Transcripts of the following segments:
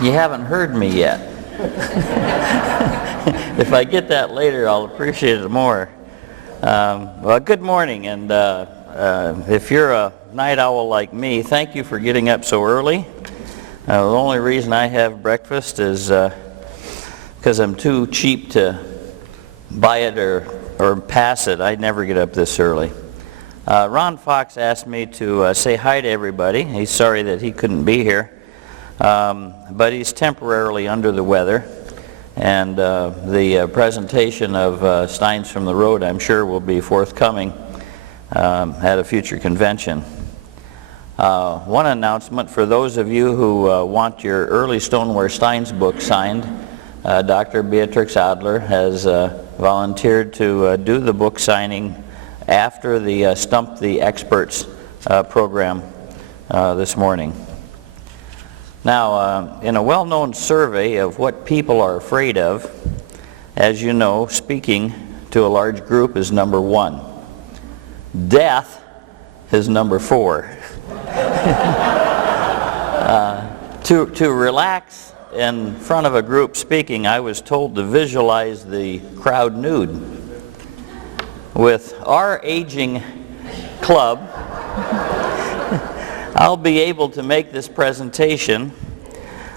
You haven't heard me yet. If I get that later, I'll appreciate it more. Well, good morning, and if you're a night owl like me, thank you for getting up so early. The only reason I have breakfast is because I'm too cheap to buy it or pass it. I never get up this early. Ron Fox asked me to say hi to everybody. He's sorry that he couldn't be here, but he's temporarily under the weather. And the presentation of Steins from the Road, I'm sure, will be forthcoming at a future convention. One announcement for those of you who want your early Stoneware Steins book signed, Dr. Beatrix Adler has volunteered to do the book signing after the Stump the Experts program this morning. Now, in a well-known survey of what people are afraid of, as you know, speaking to a large group is number 1. Death is number 4. To relax in front of a group speaking, I was told to visualize the crowd nude. With our aging club, I'll be able to make this presentation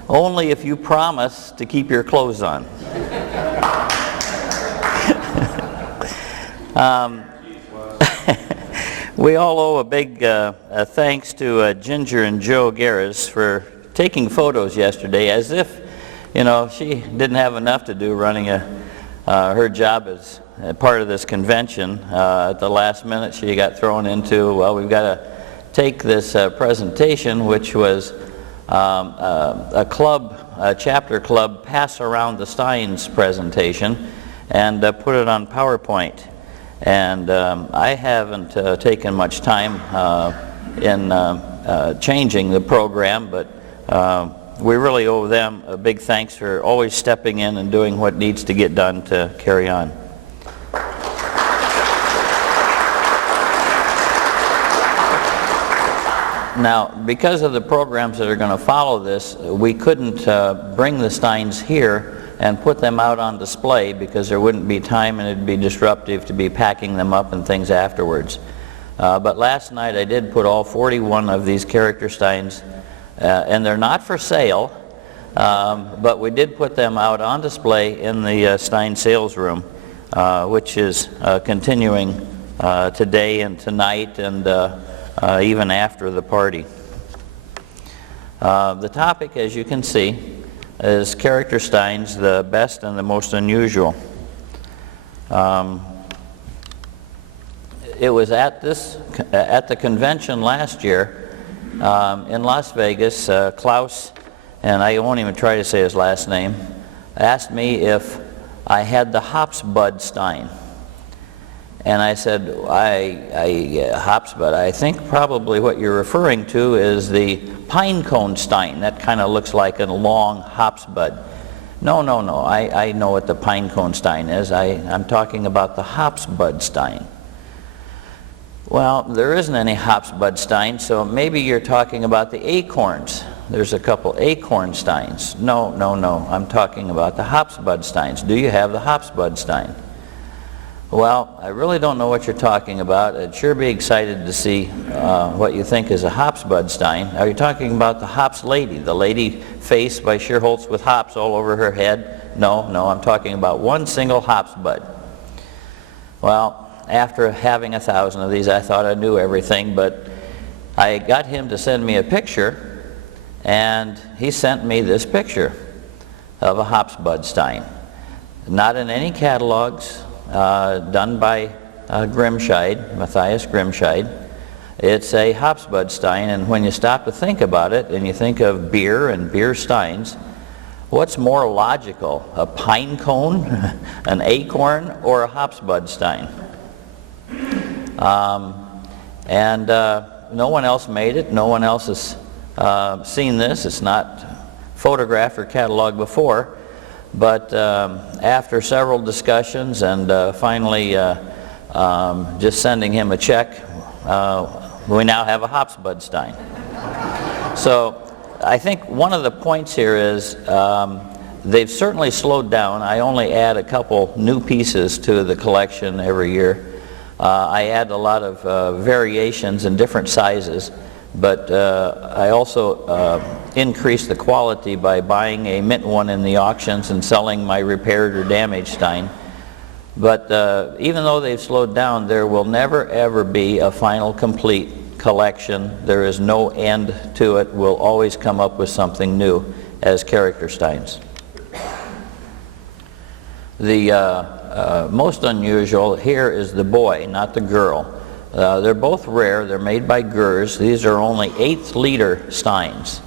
only if you promise to keep your clothes on. We all owe a big thanks to Ginger and Joe Garris for taking photos yesterday, as if, you know, she didn't have enough to do running her job as part of this convention. At the last minute she got thrown into, well, we've got to take this presentation, which was a chapter club pass around the Steins presentation, and put it on PowerPoint. And I haven't taken much time in changing the program, but we really owe them a big thanks for always stepping in and doing what needs to get done to carry on. Now, because of the programs that are going to follow this, we couldn't bring the Steins here and put them out on display because there wouldn't be time and it'd be disruptive to be packing them up and things afterwards. But last night I did put all 41 of these character Steins, and they're not for sale, but we did put them out on display in the Stein sales room, which is continuing today and tonight and even after the party. The topic, as you can see, is character Steins, the best and the most unusual. It was at the convention last year in Las Vegas, Klaus, and I won't even try to say his last name, asked me if I had the hops bud Stein. And I said, hops bud, I think probably what you're referring to is the pine cone Stein. That kind of looks like a long hops bud. No, I know what the pine cone Stein is. I'm talking about the hops bud Stein. Well, there isn't any hops bud Stein, so maybe you're talking about the acorns. There's a couple acorn Steins. No, I'm talking about the hops bud Steins. Do you have the hops bud Stein? Well, I really don't know what you're talking about. I'd sure be excited to see what you think is a hops bud Stein. Are you talking about the hops lady, the lady faced by Sheerholtz with hops all over her head? No, I'm talking about one single hops bud. Well, after having 1,000 of these, I thought I knew everything, but I got him to send me a picture, and he sent me this picture of a hops bud Stein. Not in any catalogs, done by Grimscheid, Matthias Grimscheid. It's a hops bud Stein, and when you stop to think about it and you think of beer and beer Steins, what's more logical, a pine cone, an acorn, or a hops bud Stein? No one else made it. No one else has seen this. It's not photographed or cataloged before. But after several discussions and finally just sending him a check, we now have a hops bud Stein. So I think one of the points here is they've certainly slowed down. I only add a couple new pieces to the collection every year. I add a lot of variations in different sizes, but I also increase the quality by buying a mint one in the auctions and selling my repaired or damaged Stein. But even though they've slowed down, there will never ever be a final complete collection. There is no end to it. We'll always come up with something new as character Steins. The most unusual here is the boy, not the girl. They're both rare. They're made by Gers. These are only 1/8 liter Steins.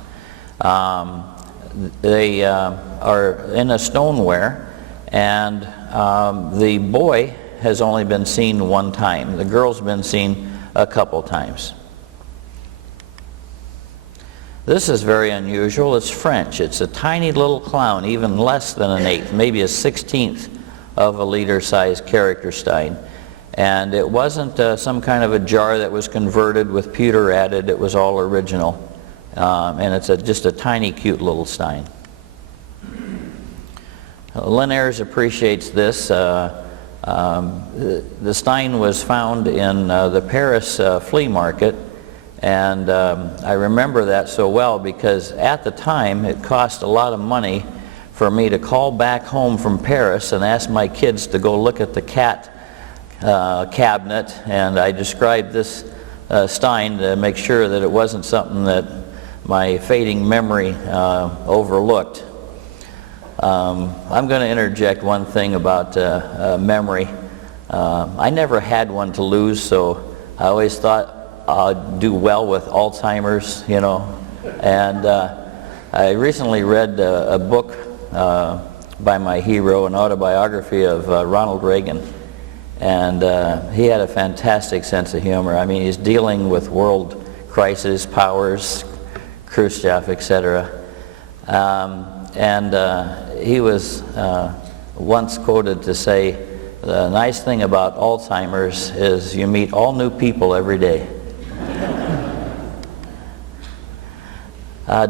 They are in a stoneware, and the boy has only been seen one time. The girl's been seen a couple times. This is very unusual. It's French. It's a tiny little clown, even less than an 1/8, maybe a 1/16 of a liter size character Stein. And it wasn't some kind of a jar that was converted with pewter added. It was all original. And it's just a tiny, cute little Stein. Linnaeus appreciates this. The Stein was found in the Paris flea market. And I remember that so well because at the time it cost a lot of money for me to call back home from Paris and ask my kids to go look at the cat cabinet, and I described this Stein to make sure that it wasn't something that my fading memory overlooked. I'm going to interject one thing about memory. I never had one to lose, so I always thought I'd do well with Alzheimer's, you know. And I recently read a book by my hero, an autobiography of Ronald Reagan. And he had a fantastic sense of humor. I mean, he's dealing with world crisis, powers, Khrushchev, etc. He was once quoted to say, "The nice thing about Alzheimer's is you meet all new people every day."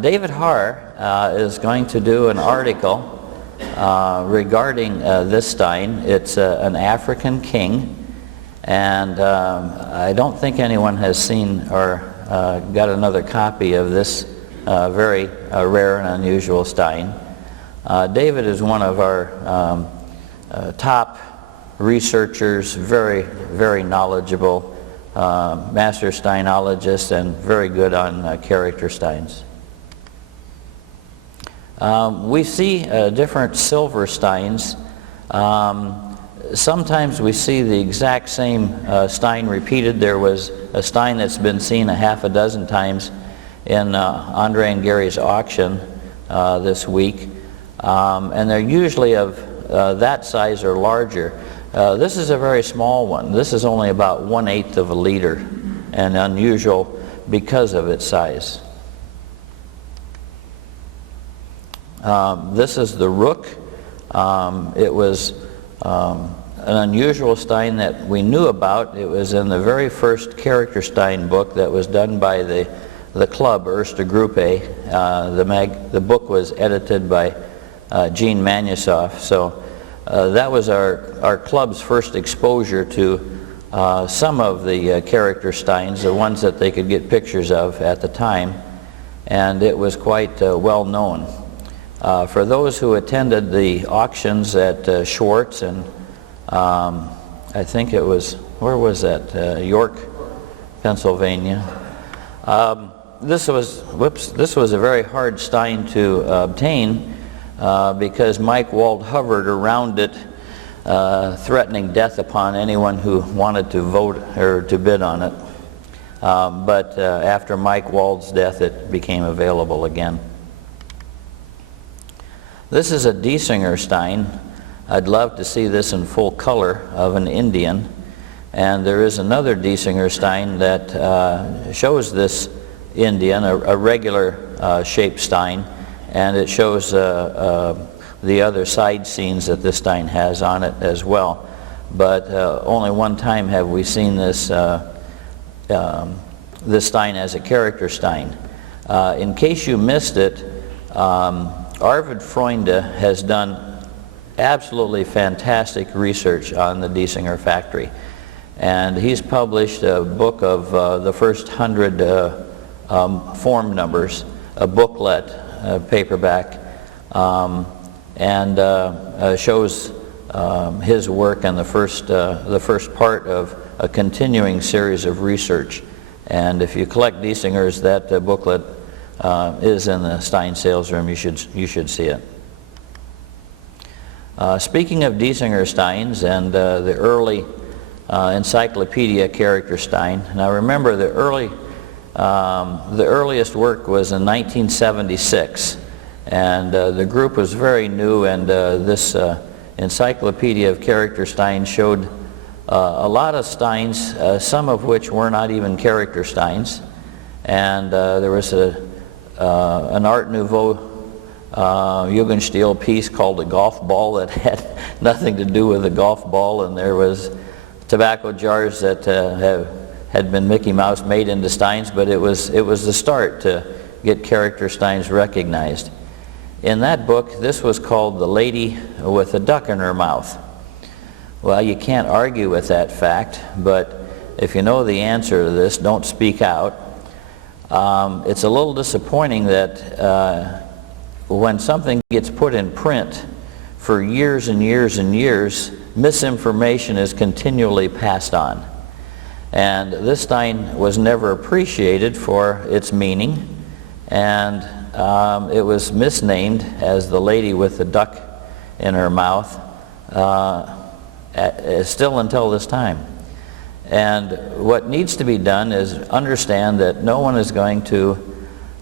David Harr is going to do an article regarding this Stein. It's an African king, and I don't think anyone has seen or got another copy of this very rare and unusual Stein. David is one of our top researchers, very, very knowledgeable master Steinologist, and very good on character Steins. We see different silver Steins. Sometimes we see the exact same Stein repeated. There was a Stein that's been seen a half a dozen times in Andre and Gary's auction this week. And they're usually of that size or larger. This is a very small one. This is only about 1/8 of a liter, and unusual because of its size. This is the Rook. It was an unusual Stein that we knew about. It was in the very first character Stein book that was done by the club, Erste Gruppe. The book was edited by Gene Manusoff. So that was our club's first exposure to some of the character Steins, the ones that they could get pictures of at the time, and it was quite well known. For those who attended the auctions at Schwartz and I think it was, where was that? York, Pennsylvania. This was a very hard Stein to obtain because Mike Wald hovered around it, threatening death upon anyone who wanted to vote or to bid on it. But after Mike Wald's death, it became available again. This is a Diesinger Stein. I'd love to see this in full color of an Indian. And there is another Diesinger Stein that shows this Indian, a regular shaped Stein, and it shows the other side scenes that this Stein has on it as well. But only one time have we seen this, this Stein as a character Stein. In case you missed it, Arvid Freunde has done absolutely fantastic research on the Diesinger factory. And he's published a book of the first 100 form numbers, a booklet, paperback, and shows his work on the first part of a continuing series of research. And if you collect Diesingers, that booklet is in the Stein sales room. You should see it. Speaking of Diesinger Steins and the early encyclopedia character Stein, now remember the earliest work was in 1976, and the group was very new, and this encyclopedia of character Stein showed a lot of Steins, some of which were not even character Steins, and there was an Art Nouveau Jugendstil piece called a golf ball that had nothing to do with a golf ball, and there was tobacco jars that had been Mickey Mouse made into Steins, but it was the start to get character Steins recognized. In that book, this was called The Lady with a Duck in Her Mouth. Well, you can't argue with that fact, but if you know the answer to this, don't speak out. It's a little disappointing that when something gets put in print for years and years and years, misinformation is continually passed on. And this Stein was never appreciated for its meaning, and it was misnamed as The Lady with the Duck in Her Mouth still until this time. And what needs to be done is understand that no one is going to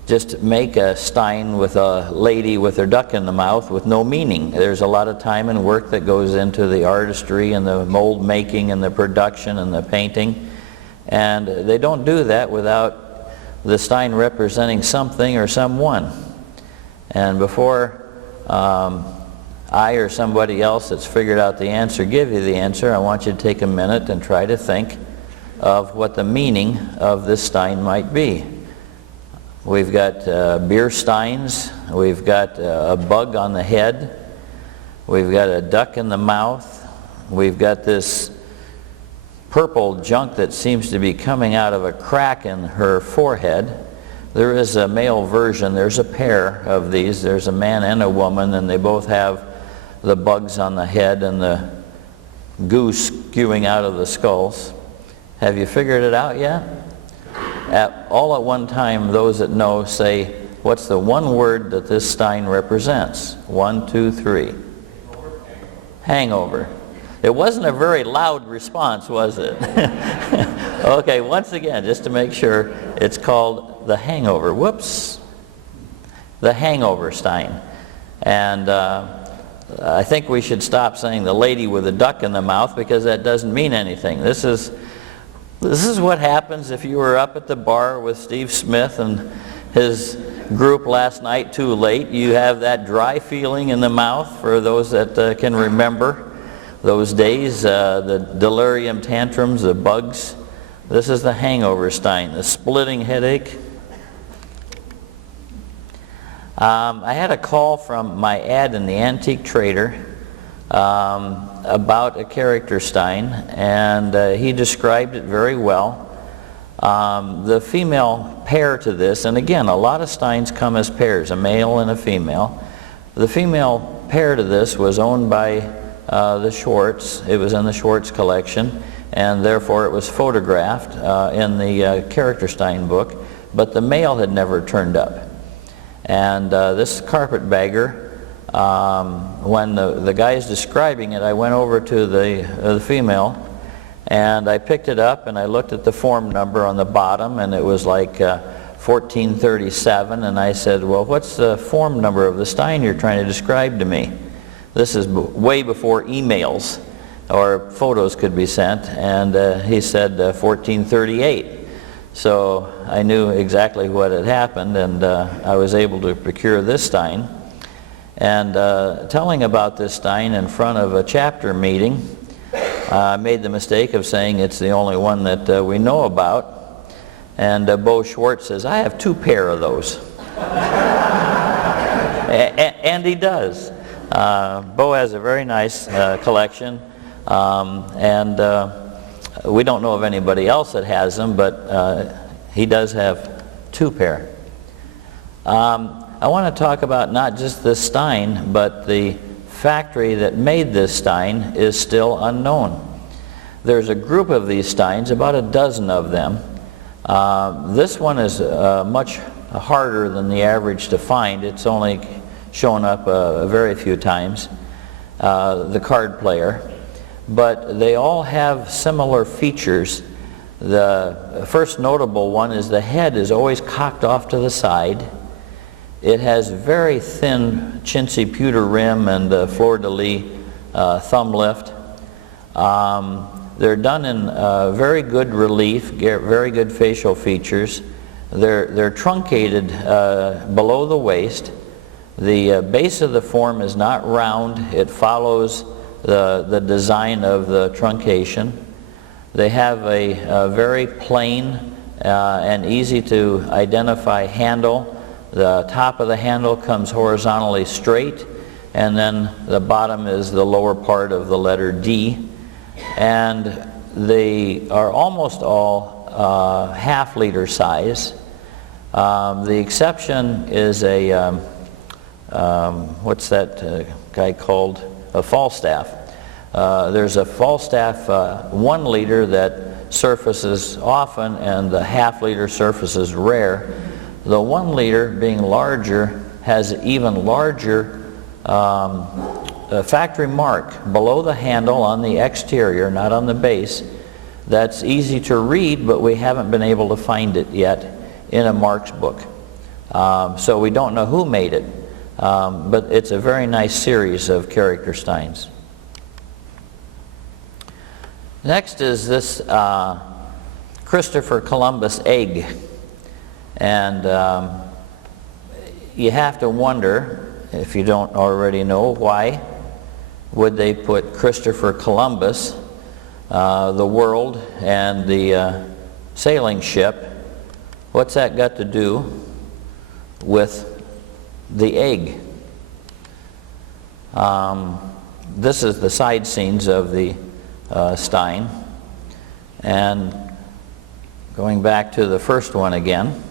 just make a Stein with a lady with her duck in the mouth with no meaning. There's a lot of time and work that goes into the artistry and the mold making and the production and the painting, and they don't do that without the Stein representing something or someone. And before I or somebody else that's figured out the answer give you the answer, I want you to take a minute and try to think of what the meaning of this Stein might be. We've got beer steins, we've got a bug on the head, we've got a duck in the mouth, we've got this purple junk that seems to be coming out of a crack in her forehead. There is a male version, there's a pair of these, there's a man and a woman, and they both have the bugs on the head and the goo skewing out of the skulls. Have you figured it out yet? All at one time, those that know say, what's the one word that this Stein represents? 1, 2, 3. Hangover. It wasn't a very loud response, was it? Okay, once again, just to make sure, it's called the hangover. Whoops. The hangover Stein. And I think we should stop saying the lady with a duck in the mouth, because that doesn't mean anything. This is what happens if you were up at the bar with Steve Smith and his group last night too late. You have that dry feeling in the mouth, for those that can remember those days, the delirium tantrums, the bugs. This is the hangover Stein, the splitting headache. I had a call from my ad in the Antique Trader about a character Stein, and he described it very well. The female pair to this, and again, a lot of Steins come as pairs, a male and a female. The female pair to this was owned by the Schwartz. It was in the Schwartz collection, and therefore it was photographed in the character Stein book, but the male had never turned up. And this carpetbagger, when the guy is describing it, I went over to the female, and I picked it up and I looked at the form number on the bottom, and it was like 1437, and I said, well, what's the form number of the Stein you're trying to describe to me? This is way before emails or photos could be sent, and he said 1438. So I knew exactly what had happened, and I was able to procure this Stein. And telling about this Stein in front of a chapter meeting, I made the mistake of saying it's the only one that we know about. And Bo Schwartz says, I have 2 pair of those. And he does. Bo has a very nice collection, and we don't know of anybody else that has them, but he does have 2 pair. I want to talk about not just this Stein, but the factory that made this Stein is still unknown. There's a group of these Steins, about a dozen of them. This one is much harder than the average to find. It's only shown up very few times, the card player. But they all have similar features. The first notable one is the head is always cocked off to the side. It has very thin chintzy pewter rim and fleur-de-lis thumb lift. They're done in very good relief, very good facial features. They're truncated below the waist. The base of the form is not round. It follows the design of the truncation. They have a very plain and easy to identify handle. The top of the handle comes horizontally straight, and then the bottom is the lower part of the letter D. And they are almost all half-liter size. The exception is a, what's that guy called? A Falstaff. There's a Falstaff 1 liter that surfaces often, and the half-liter surfaces rare. The 1 liter, being larger, has even larger factory mark below the handle on the exterior, not on the base. That's easy to read, but we haven't been able to find it yet in a Mark's book. So we don't know who made it, but it's a very nice series of character Steins. Next is this Christopher Columbus egg. And you have to wonder, if you don't already know, why would they put Christopher Columbus, the world, and the sailing ship? What's that got to do with the egg? This is the side scenes of the Stein. And going back to the first one again,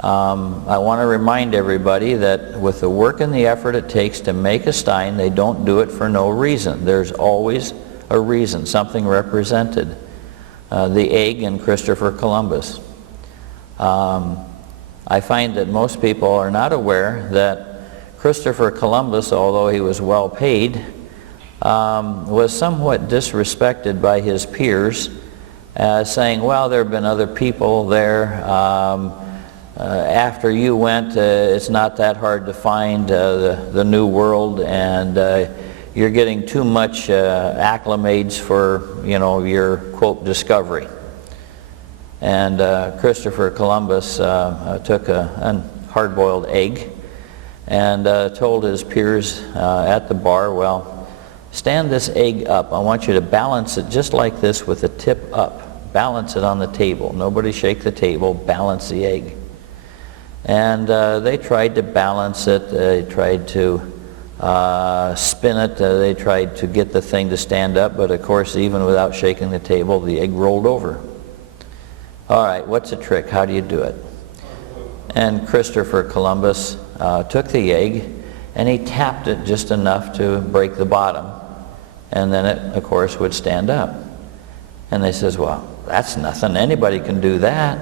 I want to remind everybody that with the work and the effort it takes to make a Stein, they don't do it for no reason. There's always a reason, something represented. The egg in Christopher Columbus. I find that most people are not aware that Christopher Columbus, although he was well paid, was somewhat disrespected by his peers, saying, well, there have been other people there. After you went, it's not that hard to find the New World, and you're getting too much acclimates for, you know, your, quote, discovery. And Christopher Columbus took a hard-boiled egg and told his peers at the bar, well, stand this egg up. I want you to balance it just like this with the tip up. Balance it on the table. Nobody shake the table. Balance the egg. And they tried to balance it. They tried to spin it. They tried to get the thing to stand up. But of course, even without shaking the table, the egg rolled over. All right, what's the trick? How do you do it? And Christopher Columbus took the egg and he tapped it just enough to break the bottom. And then it, of course, would stand up. And they says, well, that's nothing. Anybody can do that.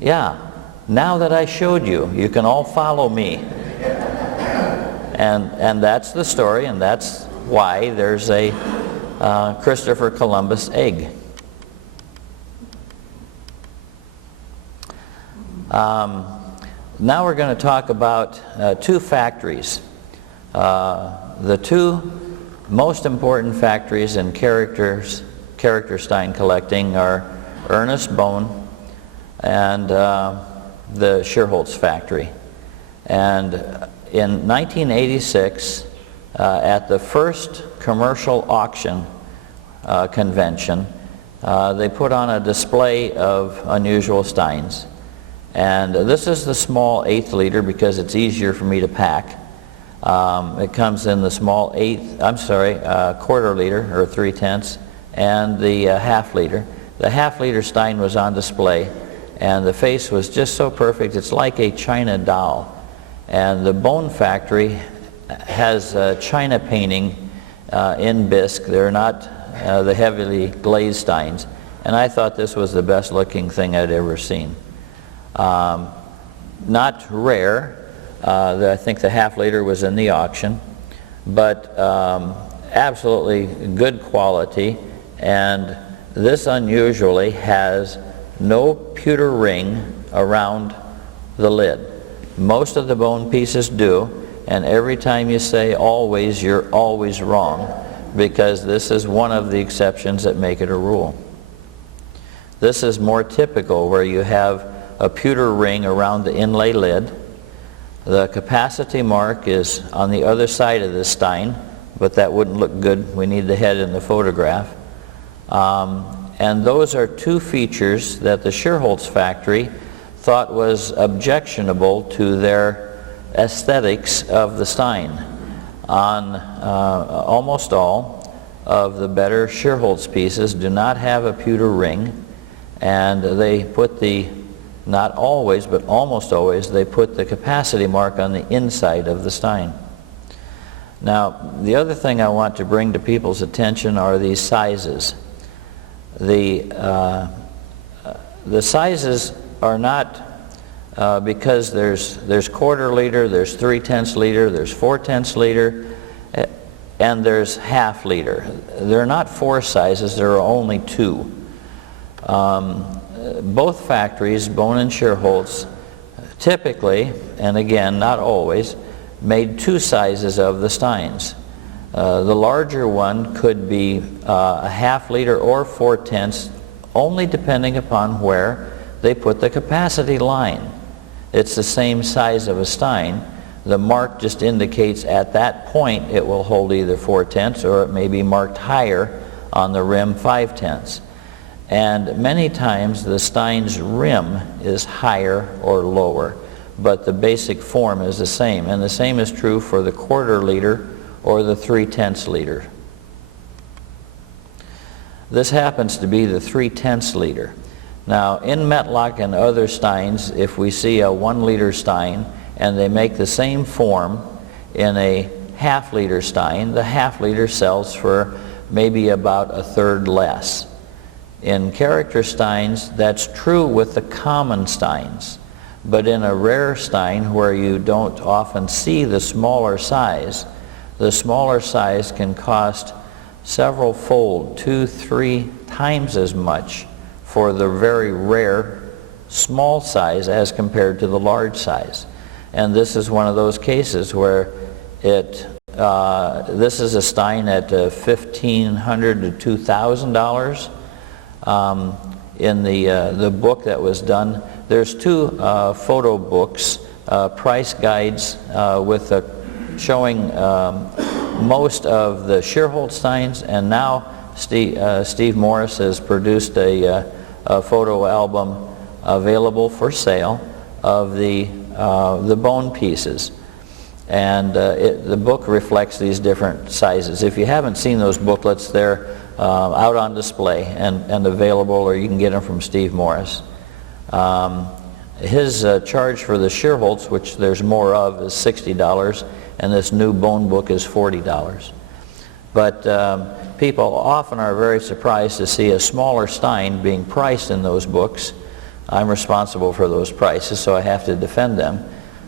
Yeah. Now that I showed you, you can all follow me. And that's the story, and that's why there's a Christopher Columbus egg. Now we're going to talk about 2 factories. The 2 most important factories in character Stein collecting are Ernest Bone and the Scherholz factory. And in 1986, at the first commercial auction convention, they put on a display of unusual steins. And this is the small 1/8 liter because it's easier for me to pack. It comes in the small 1/4 liter or 3/10 and the 1/2 liter. The 1/2 liter stein was on display, and the face was just so perfect. It's like a china doll. And the Bone Factory has china painting in bisque. They're not the heavily glazed steins. And I thought this was the best looking thing I'd ever seen. Not rare. I think the 1/2 liter was in the auction, but absolutely good quality. And this unusually has no pewter ring around the lid. Most of the bone pieces do, and every time you say always, you're always wrong, because this is one of the exceptions that make it a rule. This is more typical, where you have a pewter ring around the inlay lid. The capacity mark is on the other side of the stein, but that wouldn't look good. We need the head in the photograph. And those are two features that the Scherholz factory thought was objectionable to their aesthetics of the stein. On almost all of the better Scherholz pieces do not have a pewter ring, and they put the, not always, but almost always, they put the capacity mark on the inside of the stein. Now, the other thing I want to bring to people's attention are these sizes. The sizes are not because there's 1/4 liter, there's 3/10 liter, there's 4/10 liter, and there's 1/2 liter. There are not 4 sizes, there are only 2. Both factories, Bone and Scherholz, typically, and again not always, made 2 sizes of the steins. The larger one could be a 1/2 liter or 4/10, only depending upon where they put the capacity line. It's the same size of a stein. The mark just indicates at that point it will hold either 4/10 or it may be marked higher on the rim 5/10. And many times the stein's rim is higher or lower, but the basic form is the same. And the same is true for the 1/4 liter or the 3/10 liter. This happens to be the 3/10 liter. Now, in Metlock and other steins, if we see a 1 liter stein and they make the same form in a 1/2 liter stein, the 1/2 liter sells for maybe about 1/3 less. In character steins, that's true with the common steins, but in a rare stein where you don't often see the smaller size can cost several fold, 2-3 times as much for the very rare small size as compared to the large size. And this is one of those cases where this is a stein at $1,500 to $2,000. In the book that was done, there's 2 photo books, price guides with showing most of the Scherholz steins, and now Steve Morris has produced a photo album available for sale of the bone pieces. And the book reflects these different sizes. If you haven't seen those booklets, they're out on display and available, or you can get them from Steve Morris. His charge for the Scherholz, which there's more of, is $60, and this new bone book is $40. But people often are very surprised to see a smaller stein being priced in those books. I'm responsible for those prices, so I have to defend them.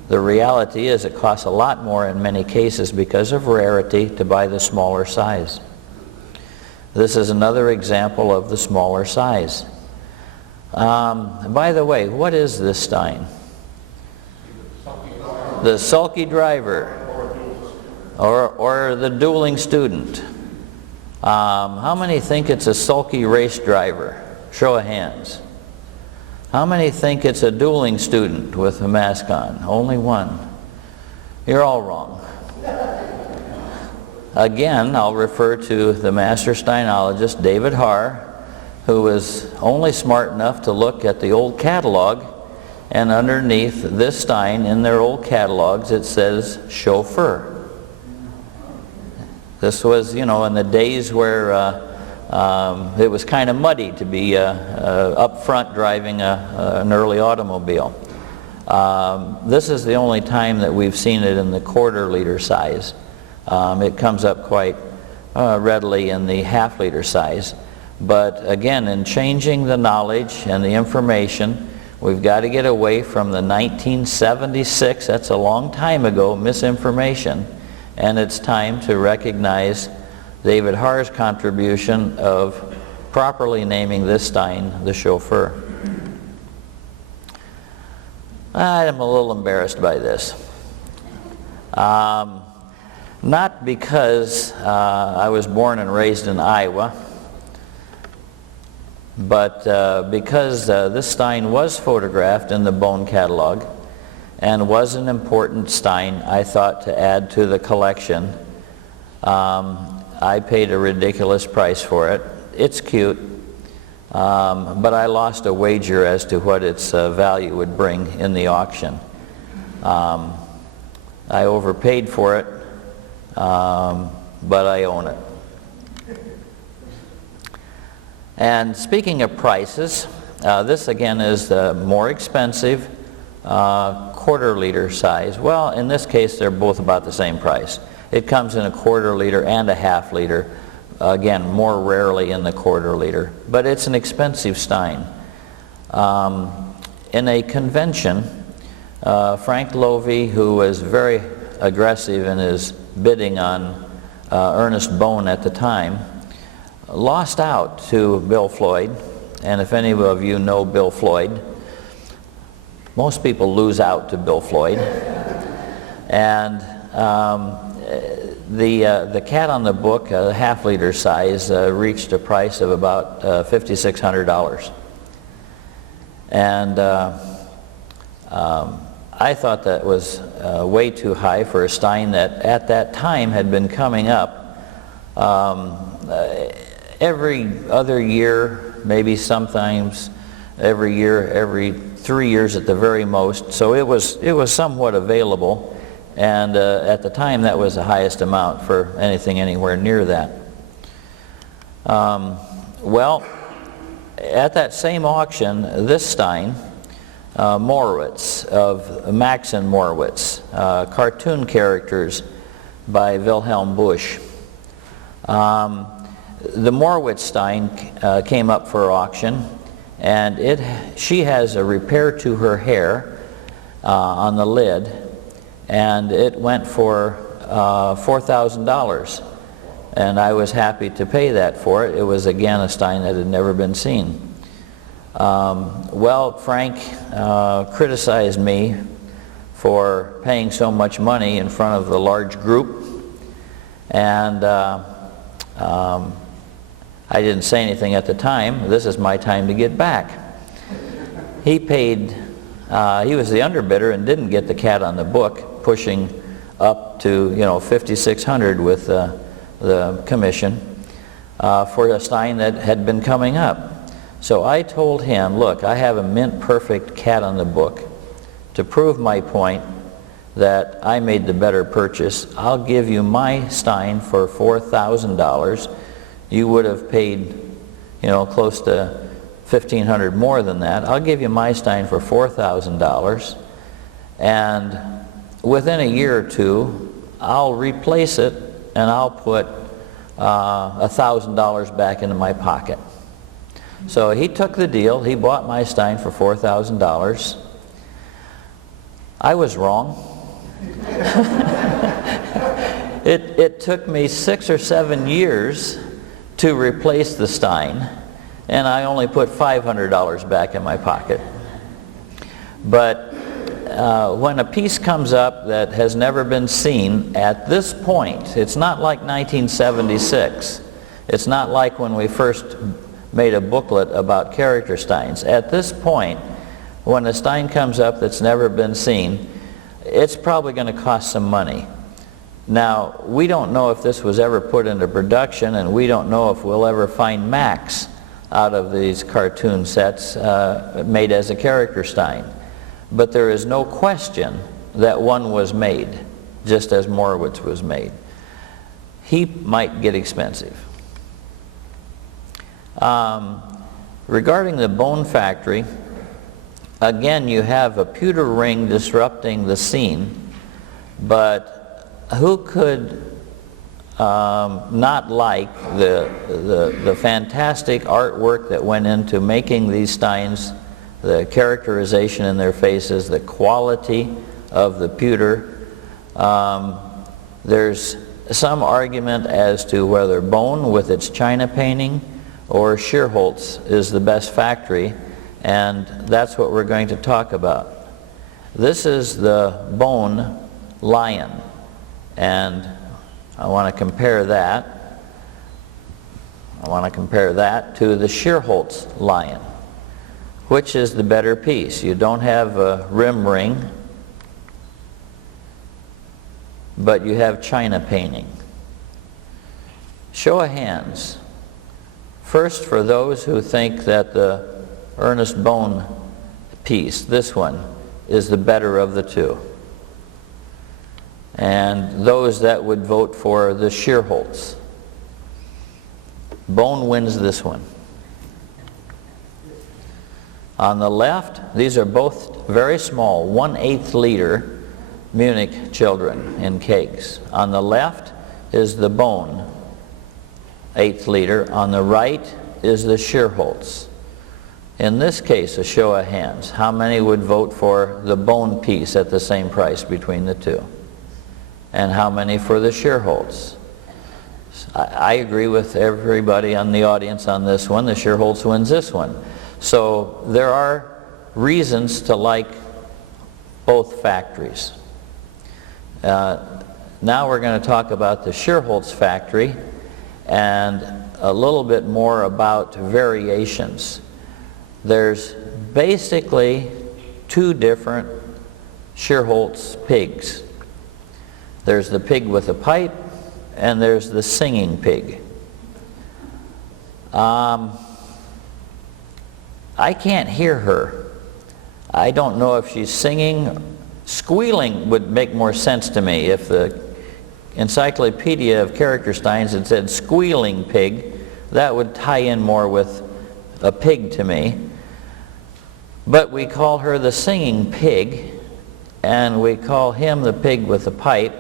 The reality is it costs a lot more in many cases because of rarity to buy the smaller size. This is another example of the smaller size. By the way, what is this stein? The sulky driver, or the dueling student. How many think it's a sulky race driver? Show of hands. How many think it's a dueling student with a mask on? Only one. You're all wrong. Again, I'll refer to the master steinologist, David Haar, who was only smart enough to look at the old catalog, and underneath this Stein in their old catalogs it says chauffeur. This was, in the days where it was kind of muddy to be up front driving an early automobile. This is the only time that we've seen it in the quarter-liter size. It comes up quite readily in the half-liter size. But again, in changing the knowledge and the information, we've got to get away from the 1976, that's a long time ago, misinformation, and it's time to recognize David Haar's contribution of properly naming this Stein the chauffeur. I'm a little embarrassed by this. Not because I was born and raised in Iowa, but because this Stein was photographed in the Bone catalog and was an important Stein, I thought to add to the collection. I paid a ridiculous price for it. It's cute, but I lost a wager as to what its value would bring in the auction. I overpaid for it, but I own it. And speaking of prices, this again is the more expensive quarter-liter size. Well, in this case, they're both about the same price. It comes in a quarter-liter and a half-liter, again, more rarely in the quarter-liter. But it's an expensive Stein. In a convention, Frank Lovey, who was very aggressive in his bidding on Ernest Bone at the time, lost out to Bill Floyd. And if any of you know Bill Floyd, most people lose out to Bill Floyd. And the cat on the book, a half-liter size, reached a price of about $5,600. And I thought that was way too high for a Stein that at that time had been coming up every other year, maybe sometimes every year, every 3 years at the very most. So it was somewhat available, and at the time that was the highest amount for anything anywhere near that. Well, at that same auction, this Stein, Morowitz of Max and Morowitz, cartoon characters by Wilhelm Busch. The Morowitz Stein came up for auction, and she has a repair to her hair on the lid, and it went for $4,000. And I was happy to pay that for it. It was again a Stein that had never been seen. Well, Frank criticized me for paying so much money in front of the large group, and I didn't say anything at the time. This is my time to get back. He paid, he was the underbidder and didn't get the cat on the book, pushing up to $5,600 with the commission for a Stein that had been coming up. So I told him, look, I have a mint-perfect cat on the book. To prove my point that I made the better purchase, I'll give you my Stein for $4,000. You would have paid, close to $1,500 more than that. I'll give you my Stein for $4,000, and within a year or two, I'll replace it and I'll put $1,000 back into my pocket. So he took the deal. He bought my Stein for $4,000. I was wrong. It took me 6 or 7 years to replace the Stein, and I only put $500 back in my pocket. But when a piece comes up that has never been seen at this point, it's not like 1976. It's not like when we first made a booklet about character Steins. At this point, when a Stein comes up that's never been seen, it's probably going to cost some money. Now, we don't know if this was ever put into production, and we don't know if we'll ever find Max out of these cartoon sets made as a character Stein. But there is no question that one was made, just as Morowitz was made. He might get expensive. Regarding the bone factory, again, you have a pewter ring disrupting the scene, but who could not like the fantastic artwork that went into making these Steins, the characterization in their faces, the quality of the pewter. There's some argument as to whether Bone with its china painting or Schierholz is the best factory, and that's what we're going to talk about. This is the Bone lion, and I want to compare that. I want to compare that to the Schierholz lion. Which is the better piece? You don't have a rim ring, but you have china painting. Show of hands. First, for those who think that the Ernest Bone piece, this one, is the better of the two. And those that would vote for the Schierholz. Bone wins this one. On the left, these are both very small, 1/8 liter Munich children in kegs. On the left is the Bone, 1/8 liter. On the right is the Schierholz. In this case, a show of hands. How many would vote for the Bone piece at the same price between the two? And how many for the Schierholz? I agree with everybody on the audience on this one. The Schierholz wins this one. So there are reasons to like both factories. Now we're going to talk about the Schierholz factory and a little bit more about variations. There's basically two different Schierholz pigs. There's the pig with a pipe, and there's the singing pig. I can't hear her. I don't know if she's singing. Squealing would make more sense to me. If the Encyclopedia of Character Steins had said squealing pig, that would tie in more with a pig to me. But we call her the singing pig, and we call him the pig with the pipe.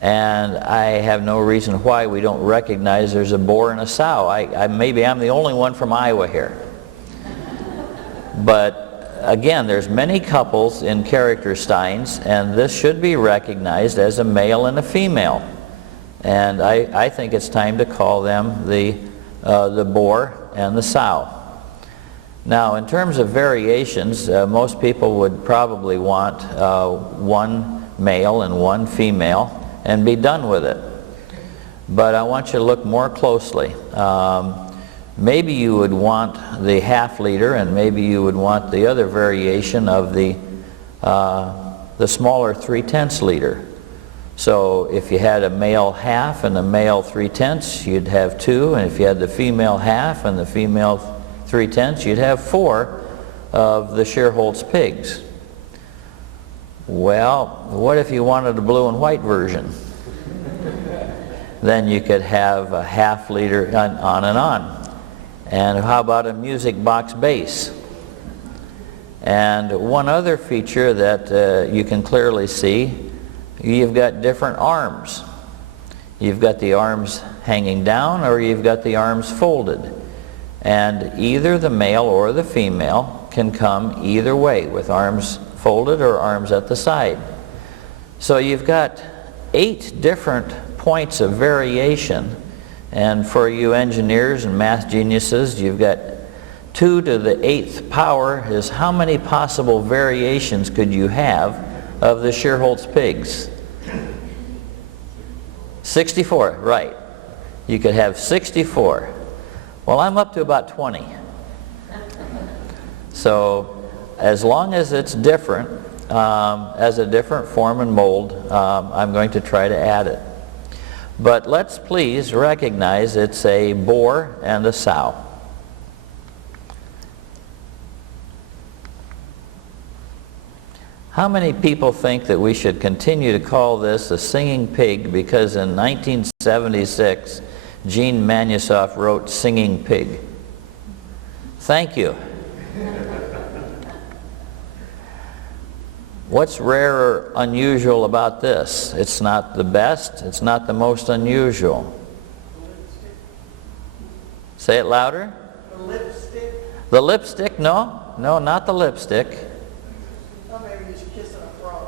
And I have no reason why we don't recognize there's a boar and a sow. Maybe I'm the only one from Iowa here. But again, there's many couples in character Steins, and this should be recognized as a male and a female. And I think it's time to call them the boar and the sow. Now, in terms of variations, most people would probably want one male and one female and be done with it. But I want you to look more closely. Maybe you would want the half liter, and maybe you would want the other variation of the smaller 3/10 liter. So if you had a male half and a male 3/10, you'd have 2, and if you had the female half and the female 3/10, you'd have 4 of the Schierholz pigs. Well, what if you wanted a blue and white version? Then you could have a half liter on and on. And how about a music box bass? And one other feature that you can clearly see, you've got different arms. You've got the arms hanging down, or you've got the arms folded. And either the male or the female can come either way, with arms folded or arms at the side. So you've got 8 different points of variation. And for you engineers and math geniuses, you've got 2 to the 8th power is how many possible variations could you have of the Schierholz pigs? 64, right. You could have 64. Well, I'm up to about 20. So as long as it's different, as a different form and mold, I'm going to try to add it. But let's please recognize it's a boar and a sow. How many people think that we should continue to call this a singing pig because in 1976, Gene Manusoff wrote Singing Pig? Thank you. What's rare or unusual about this? It's not the best, it's not the most unusual. Say it louder. The lipstick? The lipstick? No, not the lipstick. Oh, maybe he's kissing a frog.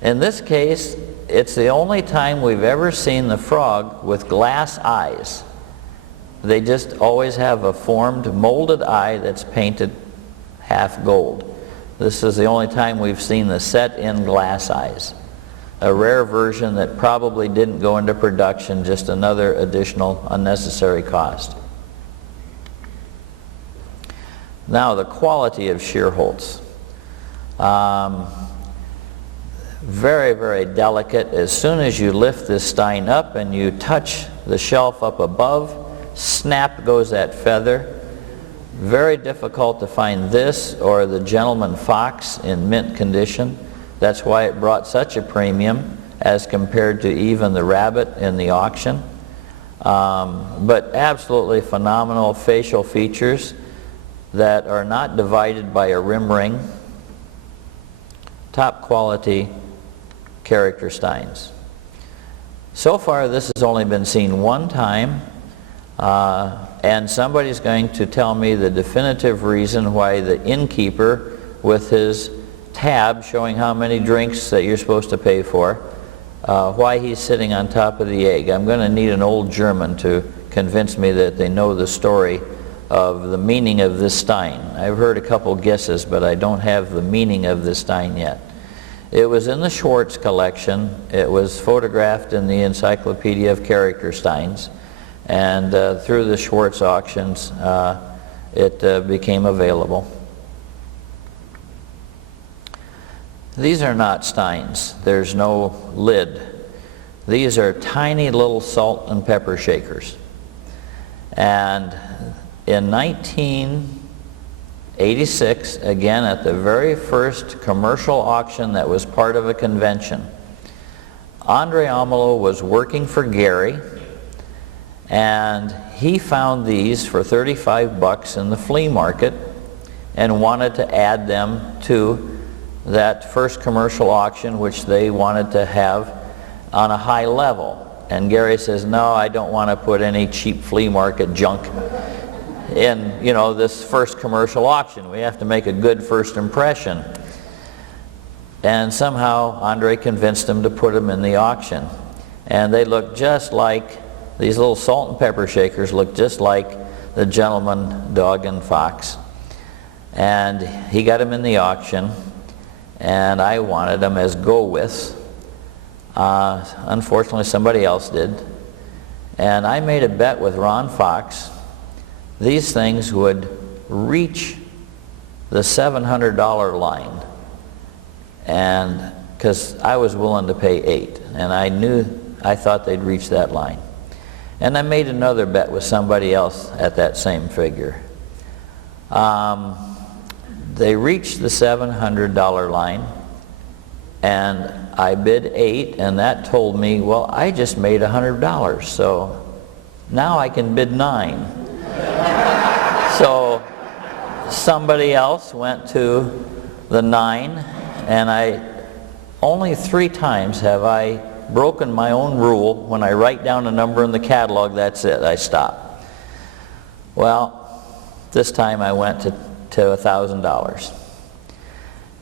In this case, it's the only time we've ever seen the frog with glass eyes. They just always have a formed, molded eye that's painted half gold. This is the only time we've seen the set-in glass eyes. A rare version that probably didn't go into production, just another additional unnecessary cost. Now, the quality of Shearholt's. Very, very delicate. As soon as you lift this Stein up and you touch the shelf up above, snap goes that feather. Very difficult to find this or the Gentleman Fox in mint condition. That's why it brought such a premium as compared to even the rabbit in the auction. But absolutely phenomenal facial features that are not divided by a rim ring. Top quality character Steins. So far this has only been seen one time. And somebody's going to tell me the definitive reason why the innkeeper with his tab showing how many drinks that you're supposed to pay for, why he's sitting on top of the egg. I'm going to need an old German to convince me that they know the story of the meaning of this Stein. I've heard a couple guesses, but I don't have the meaning of this Stein yet. It was in the Schwartz collection. It was photographed in the Encyclopedia of Character Steins. And through the Schwartz auctions, it became available. These are not Steins. There's no lid. These are tiny little salt and pepper shakers. And in 1986, again at the very first commercial auction that was part of a convention, Andre Amelo was working for Gary, and he found these for 35 bucks in the flea market and wanted to add them to that first commercial auction, which they wanted to have on a high level. And Gary says, no, I don't want to put any cheap flea market junk in, you know, this first commercial auction. We have to make a good first impression. And somehow Andre convinced him to put them in the auction. And they look just like, these little salt and pepper shakers look just like the Gentleman Dog and Fox. And he got them in the auction, and I wanted them as go-withs. Unfortunately, somebody else did. And I made a bet with Ron Fox. These things would reach the $700 line. And because I was willing to pay $8, and I thought they'd reach that line. And I made another bet with somebody else at that same figure. They reached the $700 line, and I bid $8, and that told me, well, I just made $100, so now I can bid $9. So somebody else went to the $9, and only 3 times have I broken my own rule. When I write down a number in the catalog, that's it, I stop. Well, this time I went to $1,000.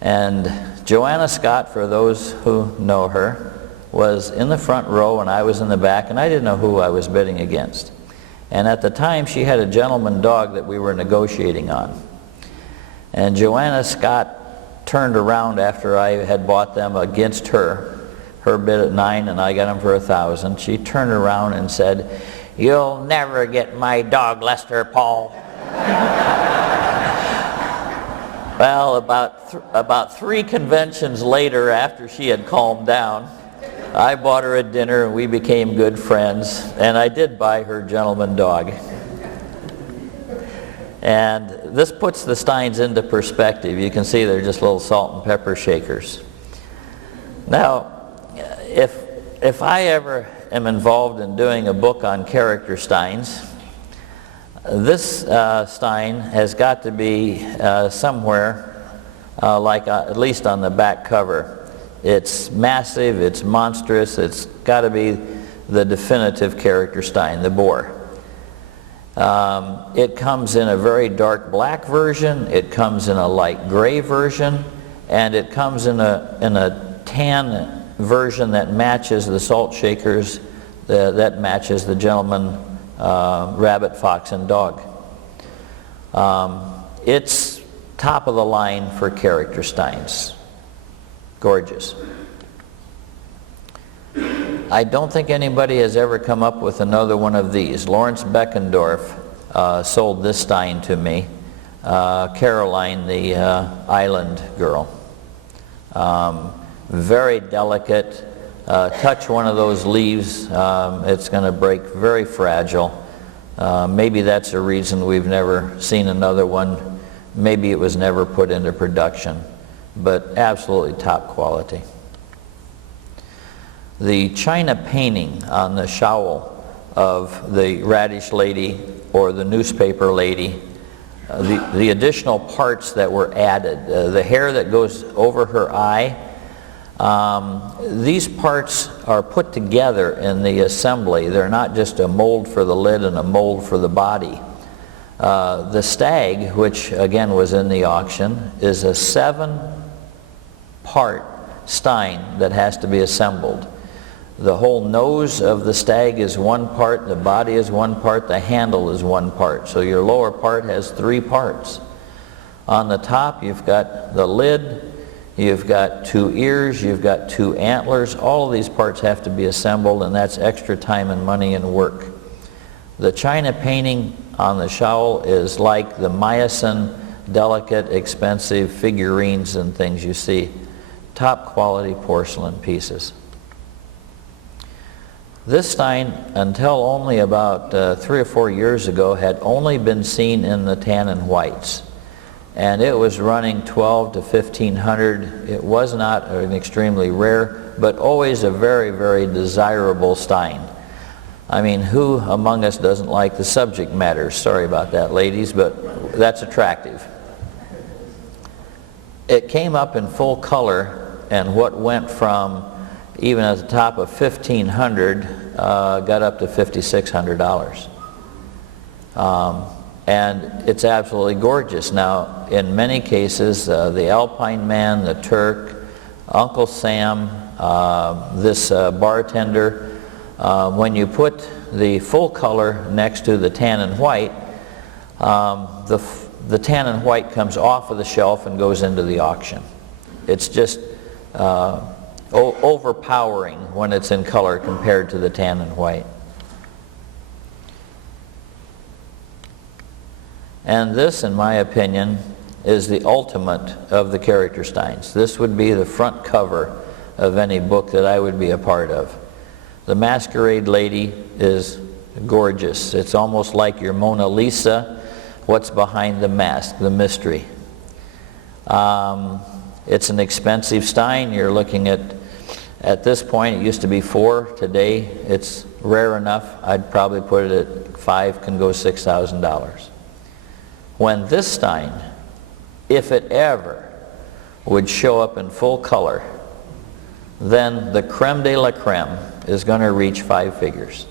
And Joanna Scott, for those who know her, was in the front row and I was in the back, and I didn't know who I was bidding against. And at the time she had a Gentleman Dog that we were negotiating on. And Joanna Scott turned around after I had bought them against her bid at $9 and I got them for $1,000. She turned around and said, "You'll never get my dog, Lester Paul." Well, about 3 conventions later, after she had calmed down, I bought her a dinner and we became good friends, and I did buy her Gentleman Dog. And this puts the Steins into perspective. You can see they're just little salt and pepper shakers. Now, if I ever am involved in doing a book on character Steins, this Stein has got to be somewhere at least on the back cover. It's massive, it's monstrous, it's got to be the definitive character Stein, the boar. It comes in a very dark black version, it comes in a light gray version, and it comes in a tan version that matches the salt shakers, that matches the gentleman rabbit, fox, and dog. It's top of the line for character Steins. Gorgeous. I don't think anybody has ever come up with another one of these. Lawrence Beckendorf sold this Stein to me. Caroline, the island girl. Very delicate. Touch one of those leaves, it's going to break. Very fragile. Maybe that's a reason we've never seen another one. Maybe it was never put into production, but absolutely top quality. The china painting on the showl of the radish lady or the newspaper lady, the additional parts that were added, the hair that goes over her eye, these parts are put together in the assembly. They're not just a mold for the lid and a mold for the body. The stag, which again was in the auction, is a 7-part Stein that has to be assembled. The whole nose of the stag is 1 part, the body is 1 part, the handle is 1 part. So your lower part has 3 parts. On the top you've got the lid, you've got 2 ears, you've got 2 antlers. All of these parts have to be assembled, and that's extra time and money and work. The china painting on the showl is like the myosin, delicate, expensive figurines and things you see. Top quality porcelain pieces. This Stein, until only about 3 or 4 years ago, had only been seen in the tan and whites. And it was running $1,200 to $1,500. It was not an extremely rare, but always a very, very desirable Stein. I mean, who among us doesn't like the subject matter? Sorry about that, ladies, but that's attractive. It came up in full color, and what went from even at the top of $1,500 got up to $5,600. And it's absolutely gorgeous. Now, in many cases, the Alpine Man, the Turk, Uncle Sam, this bartender, when you put the full color next to the tan and white, the tan and white comes off of the shelf and goes into the auction. It's just overpowering when it's in color compared to the tan and white. And this, in my opinion, is the ultimate of the character Steins. This would be the front cover of any book that I would be a part of. The Masquerade Lady is gorgeous. It's almost like your Mona Lisa. What's behind the mask, the mystery. It's an expensive Stein. You're looking at this point, it used to be $4. Today, it's rare enough. I'd probably put it at $5, can go $6,000. When this Stein, if it ever would show up in full color, then the creme de la creme is going to reach 5 figures.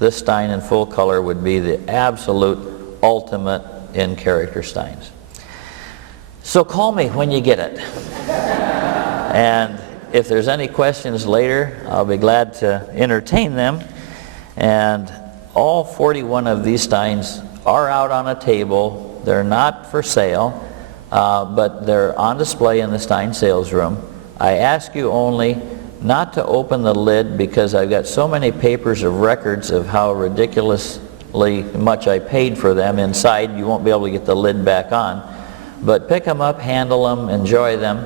This Stein in full color would be the absolute ultimate in character Steins. So call me when you get it. And if there's any questions later, I'll be glad to entertain them. And all 41 of these Steins are out on a table. They're not for sale, but they're on display in the Stein sales room. I ask you only not to open the lid, because I've got so many papers of records of how ridiculously much I paid for them inside. You won't be able to get the lid back on. But pick them up, handle them, enjoy them,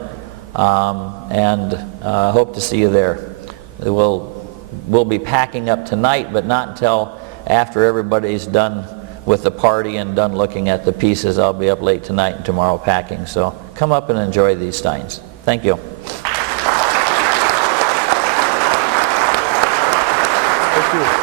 and hope to see you there. We'll be packing up tonight, but not until after everybody's done with the party and done looking at the pieces. I'll be up late tonight and tomorrow packing, so come up and enjoy these Steins. Thank you. Thank you.